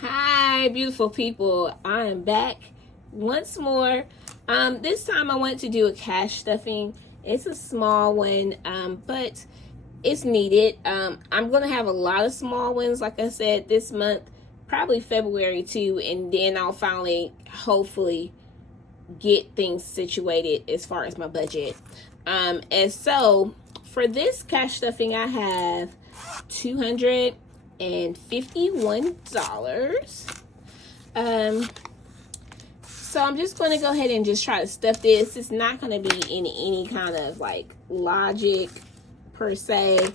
Hi, beautiful people. I am back once more. This time I want to do a cash stuffing. It's a small one, but it's needed. I'm going to have a lot of small ones, like I said, this month, probably February too, and then I'll finally, hopefully, get things situated as far as my budget. And so, for this cash stuffing, I have $251. So I'm just going to go ahead and just try to stuff this. It's not going to be in any kind of like logic per se.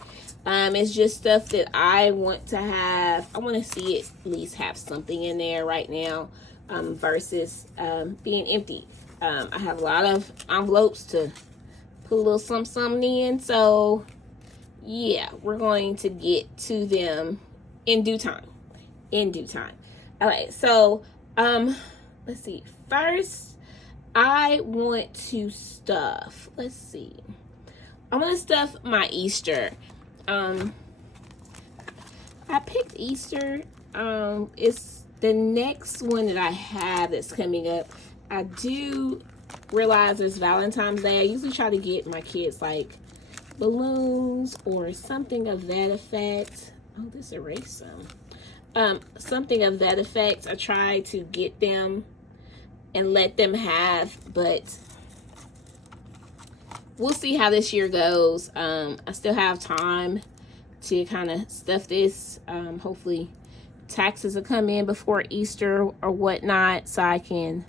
It's just stuff that I want to have. I want to see it at least have something in there right now, versus being empty. I have a lot of envelopes to put a little something in. So yeah, we're going to get to them in due time. All right, so let's see. First, I want to stuff. Let's see. I want to stuff my Easter. I picked Easter. It's the next one that I have that's coming up. I do realize it's Valentine's Day. I usually try to get my kids like balloons or something of that effect. Oh, this erased some. Something of that effect. I try to get them and let them have, but we'll see how this year goes. I still have time to kind of stuff this. Hopefully taxes will come in before Easter or whatnot, so I can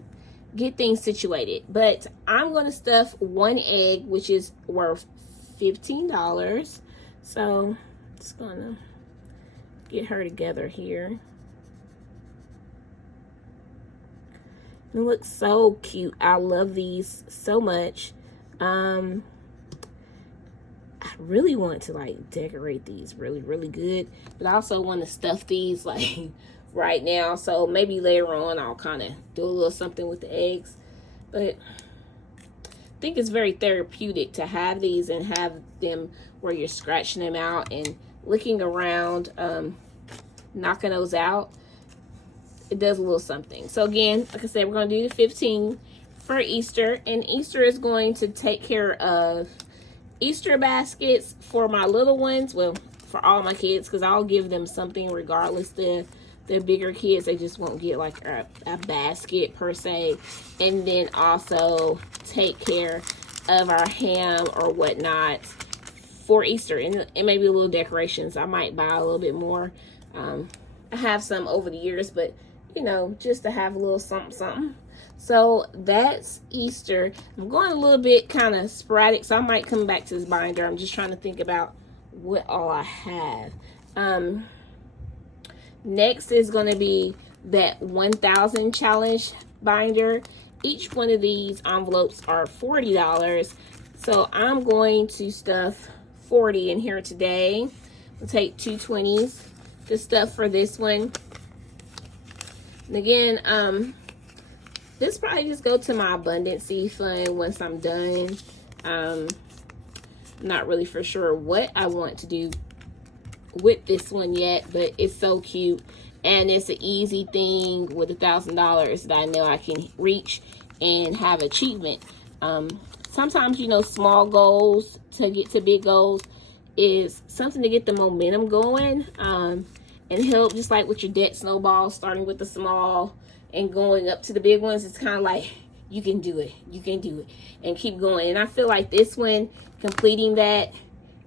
get things situated. But I'm going to stuff one egg, which is worth $15. So just gonna get her together here. It looks so cute. I love these so much. I really want to like decorate these really good, but I also want to stuff these like right now. So maybe later on I'll kind of do a little something with the eggs. But I think it's very therapeutic to have these and have them where you're scratching them out and looking around, knocking those out. It does a little something. So again, like I said, we're going to do the 15 for Easter, and Easter is going to take care of Easter baskets for my little ones. Well, for all my kids, because I'll give them something regardless. The bigger kids, they just won't get like a basket per se. And then also take care of our ham or whatnot for Easter, and maybe a little decorations. I might buy a little bit more. I have some over the years, but you know, just to have a little something. So that's Easter. I'm going a little bit kind of sporadic, so I might come back to this binder. I'm just trying to think about what all I have. Next is going to be that 1,000 challenge binder. Each one of these envelopes are $40. So I'm going to stuff 40 in here today. I'll take 2 20s to stuff for this one. And again, this probably just go to my abundancy fund once I'm done. Not really for sure what I want to do with this one yet, but it's so cute, and it's an easy thing with $1,000 that I know I can reach and have achievement. Sometimes, you know, small goals to get to big goals is something to get the momentum going, and help, just like with your debt snowball, starting with the small and going up to the big ones. It's kind of like, you can do it, and keep going. And I feel like this one, completing that,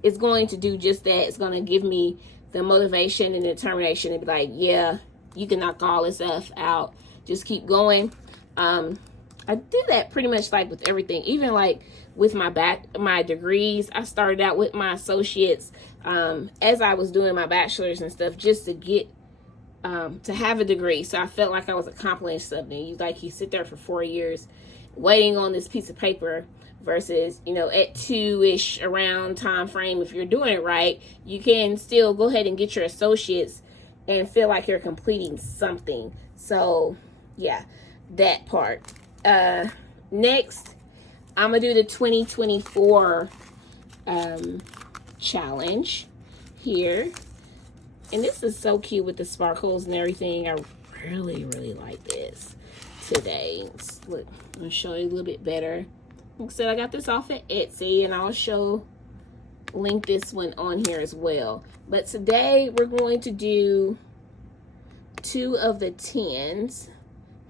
is going to do just that. It's going to give me the motivation and determination to be like, yeah, you can knock all this stuff out. Just keep going. I did that pretty much like with everything, even like with my degrees. I started out with my associates as I was doing my bachelor's and stuff, just to get to have a degree. So I felt like I was accomplishing something. You sit there for 4 years waiting on this piece of paper, versus, you know, at 2-ish around time frame, if you're doing it right, you can still go ahead and get your associates and feel like you're completing something. So yeah, that part. Next, I'm gonna do the 2024 challenge here. And this is so cute with the sparkles and everything. I really, really like this today. Look, I'm gonna show you a little bit better. Like I said, I got this off at Etsy, and I'll link this one on here as well. But today we're going to do 2 of the 10s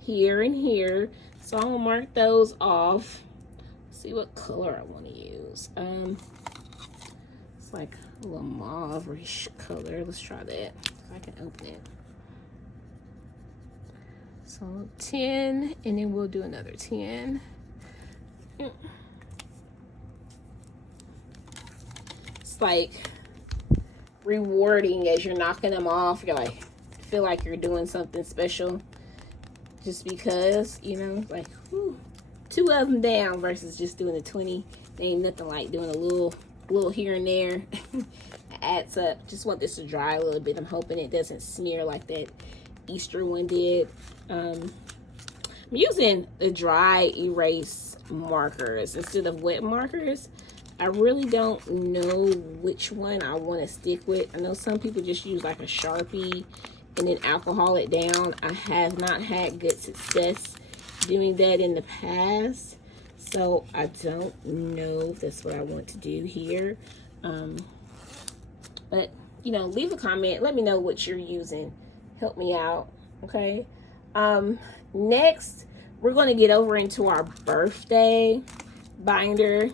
here and here. So I'm gonna mark those off. See what color I want to use. It's like a little mauve-ish color. Let's try that. If I can open it. So 10, and then we'll do another 10. It's like rewarding as you're knocking them off. You're like, feel like you're doing something special just because, you know, like, whew, 2 of them down versus just doing the 20. Ain't nothing like doing a little here and there. Adds up. Just want this to dry a little bit. I'm hoping it doesn't smear like that Easter one did. I'm using the dry erase markers instead of wet markers. I really don't know which one I want to stick with. I know some people just use like a Sharpie and then alcohol it down. I have not had good success doing that in the past, so I don't know if that's what I want to do here. But you know, leave a comment, let me know what you're using, help me out. Okay, next we're going to get over into our birthday binder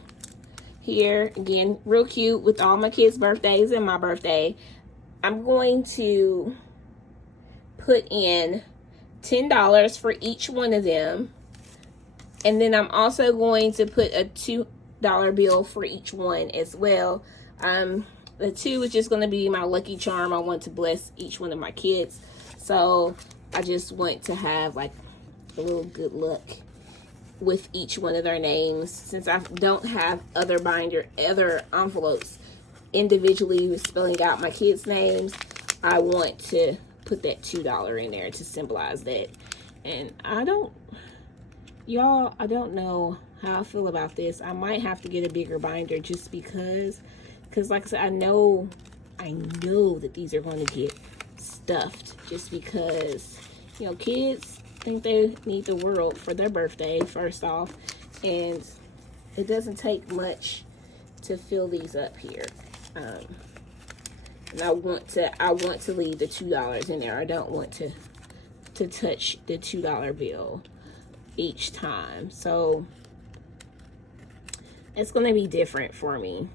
here. Again, real cute with all my kids' birthdays and my birthday. I'm going to put in $10 for each one of them, and then I'm also going to put a $2 bill for each one as well. The 2 is just going to be my lucky charm. I want to bless each one of my kids, so I just want to have like a little good luck with each one of their names. Since I don't have other envelopes individually spelling out my kids' names, I want to put that $2 in there to symbolize that. And I don't know how I feel about this. I might have to get a bigger binder just because like I said, I know that these are going to get stuffed just because, you know, kids think they need the world for their birthday first off, and it doesn't take much to fill these up here. And I want to leave the $2 in there. I don't want to touch the $2 bill each time. So it's going to be different for me.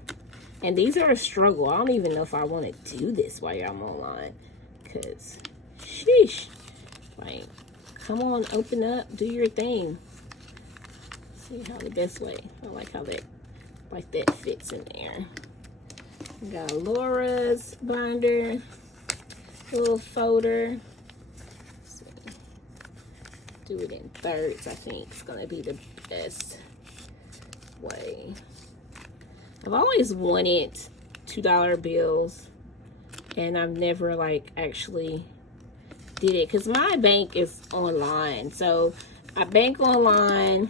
And these are a struggle. I don't even know if I want to do this while I'm online. Because, sheesh. Like, come on, open up, do your thing. See how the best way. I like how that fits in there. We got Laura's binder, little folder. Let's see. Do it in thirds. I think it's gonna be the best way. I've always wanted $2 bills, and I've never like actually did it because my bank is online. So I bank online,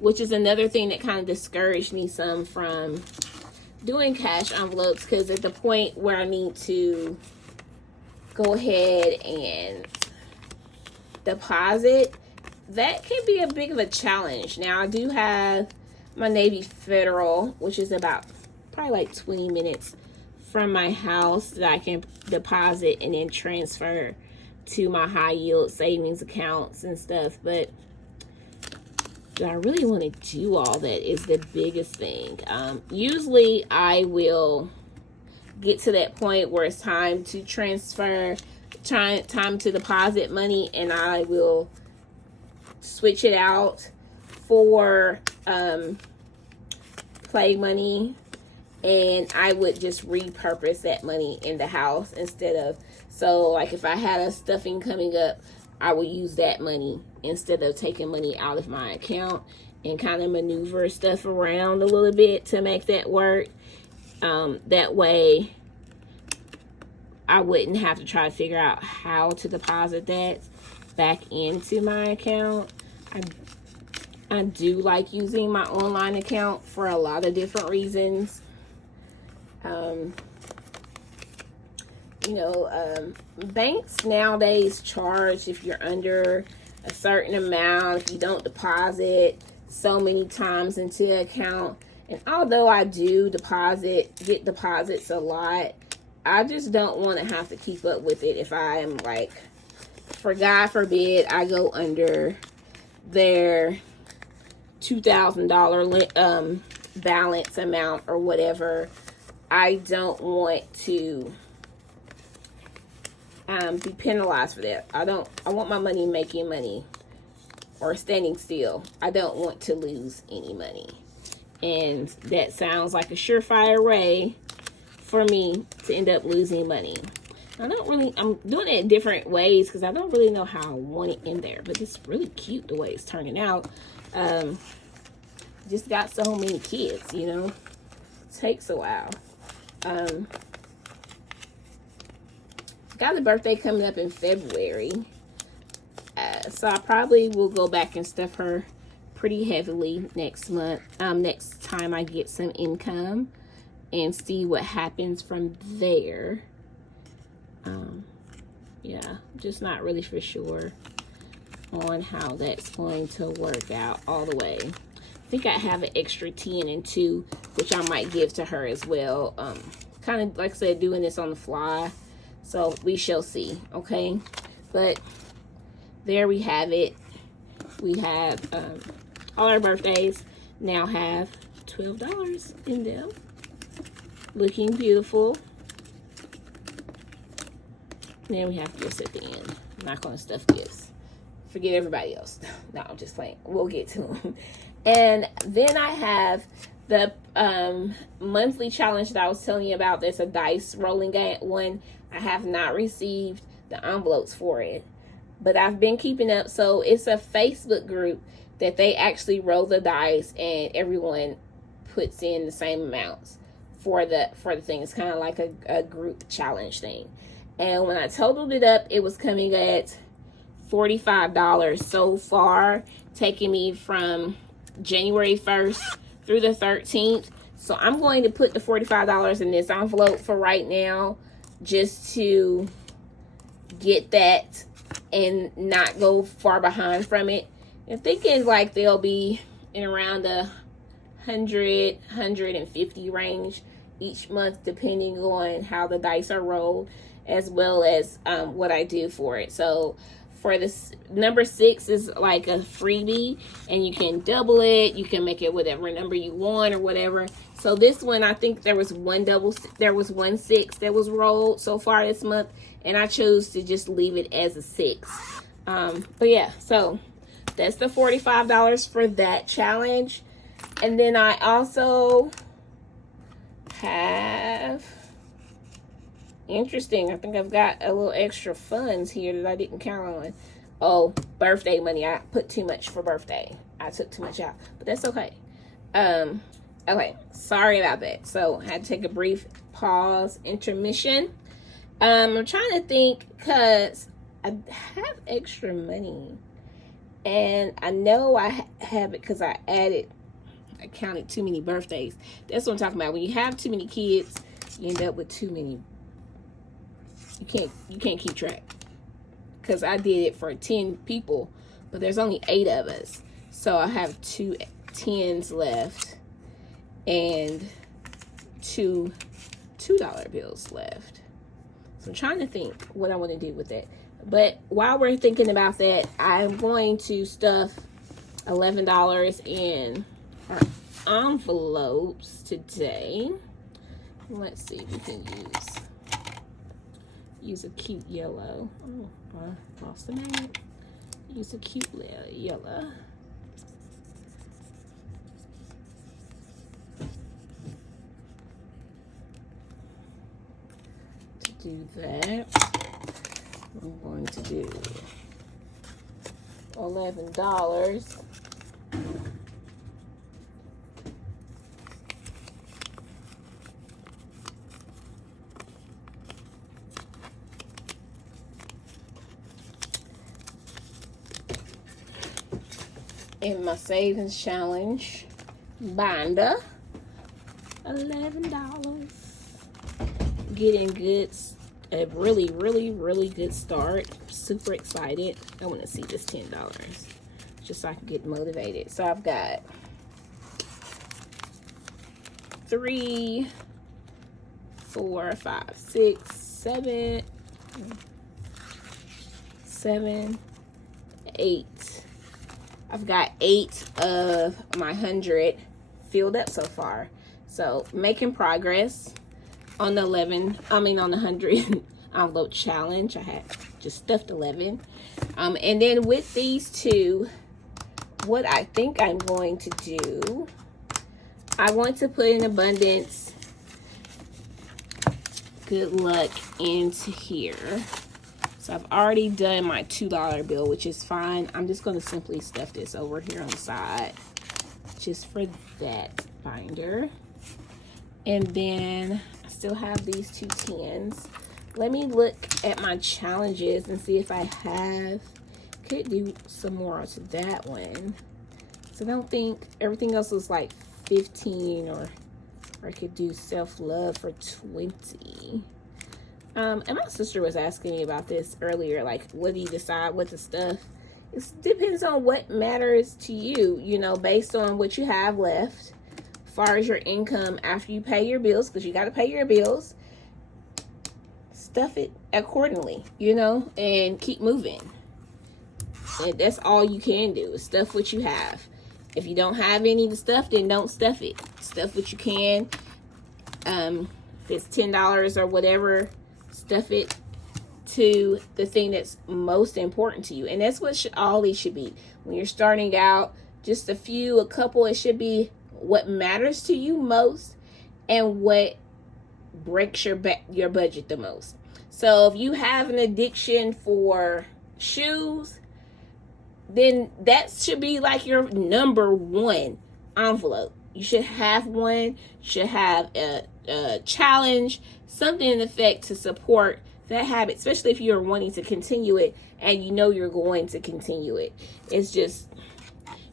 which is another thing that kind of discouraged me some from doing cash envelopes, because at the point where I need to go ahead and deposit, that can be a big of a challenge. Now I do have my Navy Federal, which is about probably like 20 minutes from my house, that I can deposit and then transfer to my high yield savings accounts and stuff. But do I really want to do all that is the biggest thing. Usually I will get to that point where it's time to transfer, time to deposit money, and I will switch it out for play money, and I would just repurpose that money in the house instead of, so like if I had a stuffing coming up, I would use that money instead of taking money out of my account and kind of maneuver stuff around a little bit to make that work. That way I wouldn't have to try to figure out how to deposit that back into my account. I do like using my online account for a lot of different reasons. You know, banks nowadays charge if you're under a certain amount, if you don't deposit so many times into the account. And although I do get deposits a lot, I just don't want to have to keep up with it if I am like, for God forbid, I go under their $2,000 balance amount or whatever. I don't want to be penalized for that. I want my money making money or standing still. I don't want to lose any money. And that sounds like a surefire way for me to end up losing money. I'm doing it in different ways because I don't really know how I want it in there, but it's really cute the way it's turning out. Just got so many kids, you know, it takes a while. Got a birthday coming up in February, so I probably will go back and stuff her pretty heavily next month, next time I get some income, and see what happens from there. Yeah, just not really for sure on how that's going to work out all the way. I think I have an extra 10 and 2, which I might give to her as well. Kind of, like I said, doing this on the fly. So we shall see, okay? But there we have it. We have all our birthdays now have $12 in them. Looking beautiful. Then we have gifts at the end. I'm not going to stuff gifts. Forget everybody else. No, I'm just playing. We'll get to them. And then I have the monthly challenge that I was telling you about. There's a dice rolling one. I have not received the envelopes for it, but I've been keeping up. So it's a Facebook group that they actually roll the dice and everyone puts in the same amounts for the thing. It's kind of like a group challenge thing. And when I totaled it up, it was coming at $45 so far, taking me from January 1st through the 13th. So I'm going to put the $45 in this envelope for right now, just to get that and not go far behind from it. I'm thinking like they'll be in around the 100, 150 range each month, depending on how the dice are rolled, as well as what I do for it. So for this, number 6 is like a freebie, and you can double it. You can make it whatever number you want or whatever. So this one, I think there was one 6 that was rolled so far this month, and I chose to just leave it as a 6. But yeah, so that's the $45 for that challenge. And then I also have, interesting, I think I've got a little extra funds here that I didn't count on. Oh, birthday money. I put too much for birthday. I took too much out, but that's okay. Okay, sorry about that. So I had to take a brief pause, intermission. I'm trying to think, because I have extra money, and I know I have it because I counted too many birthdays. That's what I'm talking about. When you have too many kids, you end up with too many. You can't keep track. Because I did it for 10 people, but there's only 8 of us. So I have 2 10s left and 2 $2 bills left. So I'm trying to think what I want to do with that. But while we're thinking about that, I'm going to stuff $11 in our envelopes today. Let's see if we can use a cute yellow. Oh, I lost the name. Use a cute yellow. To do that, I'm going to do $11. In my savings challenge binder, $11. Getting good a really, really, really good start. Super excited. I want to see this $10 just so I can get motivated. So I've got 3, 4, 5, 6, 7, 8. I've got 8 of my 100 filled up so far. So making progress on the 100 envelope challenge. I had just stuffed 11. And then with these two, what I think I'm going to do, I want to put an abundance good luck into here. So I've already done my $2 bill, which is fine. I'm just going to simply stuff this over here on the side just for that binder. And then I still have these 2 10s. Let me look at my challenges and see if I could do some more onto that one. So I don't think everything else was like 15, or I could do self-love for 20. And my sister was asking me about this earlier, like, what do you decide what to stuff? It depends on what matters to you, you know, based on what you have left as far as your income after you pay your bills, because you got to pay your bills. Stuff it accordingly, you know, and keep moving. And that's all you can do, is stuff what you have. If you don't have any to stuff, then don't stuff it. Stuff what you can. If it's $10 or whatever, stuff it to the thing that's most important to you. And that's what all these should be. When you're starting out, just a couple, it should be what matters to you most and what breaks your budget the most. So if you have an addiction for shoes, then that should be like your number one envelope. You should have one. You should have a challenge, something in effect to support that habit, especially if you're wanting to continue it and you know you're going to continue it. It's just,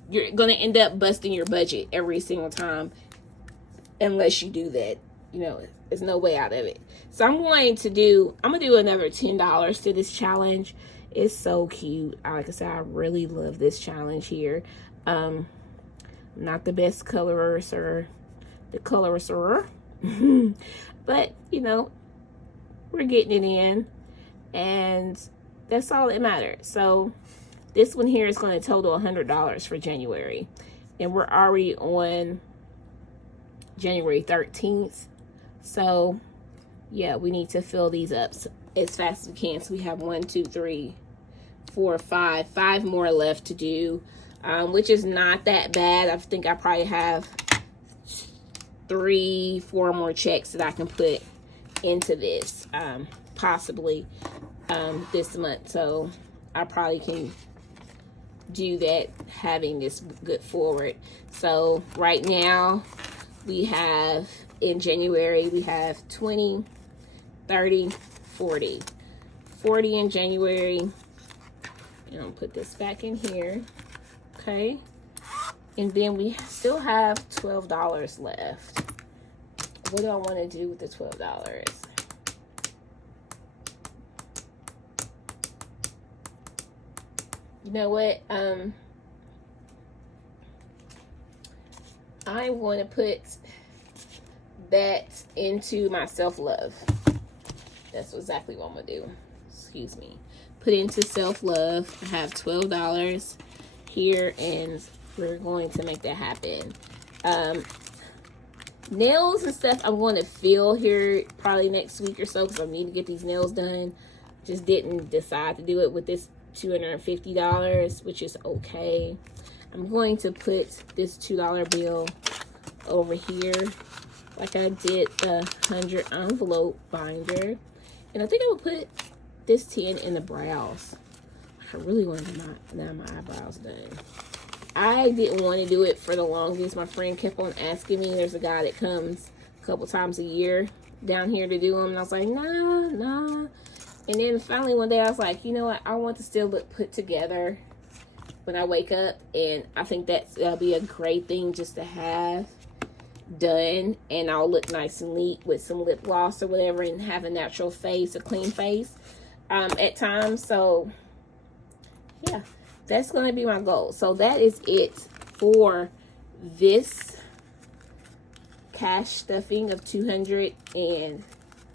you're going to end up busting your budget every single time unless you do that. You know, there's no way out of it. So I'm going to do another $10 to this challenge. It's so cute. Like I said, I really love this challenge here. Not the best colorist or the colorister, but you know, we're getting it in, and that's all that matters. So this one here is going to total $100 for January, and we're already on January 13th. So yeah, we need to fill these up as fast as we can. So we have 1, 2, 3, 4, 5 more left to do, which is not that bad. I think I probably have 3, 4 more checks that I can put into this, possibly this month. So I probably can do that, having this good forward. So right now we have, in January, we have 20, 30, 40 in January. And I'll put this back in here. Okay. And then we still have $12 left. What do I want to do with the $12? You know what? I want to put that into my self-love. That's exactly what I'm going to do. Excuse me. Put into self-love. I have $12 here, and we're going to make that happen. Nails and stuff I'm going to fill here probably next week or so, because I need to get these nails done. Just didn't decide to do it with this $250, which is okay. I'm going to put this $2 bill over here like I did the 100 envelope binder. And I think I will put this 10 in the brows. I really want to get my eyebrows done. I didn't want to do it for the longest. My friend kept on asking me. There's a guy that comes a couple times a year down here to do them. And I was like, nah. And then finally one day I was like, you know what? I want to still look put together when I wake up. And I think that'll be a great thing just to have. done, and I'll look nice and neat with some lip gloss or whatever, and have a natural face, a clean face at times. So yeah, that's going to be my goal. So that is it for this cash stuffing of $200 and,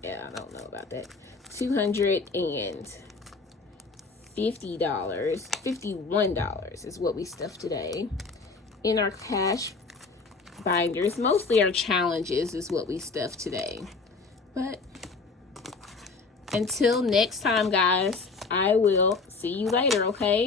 yeah, I don't know about that, $250, $51 is what we stuffed today in our cash binders. Mostly our challenges is what we stuffed today. But until next time, guys, I will see you later, okay?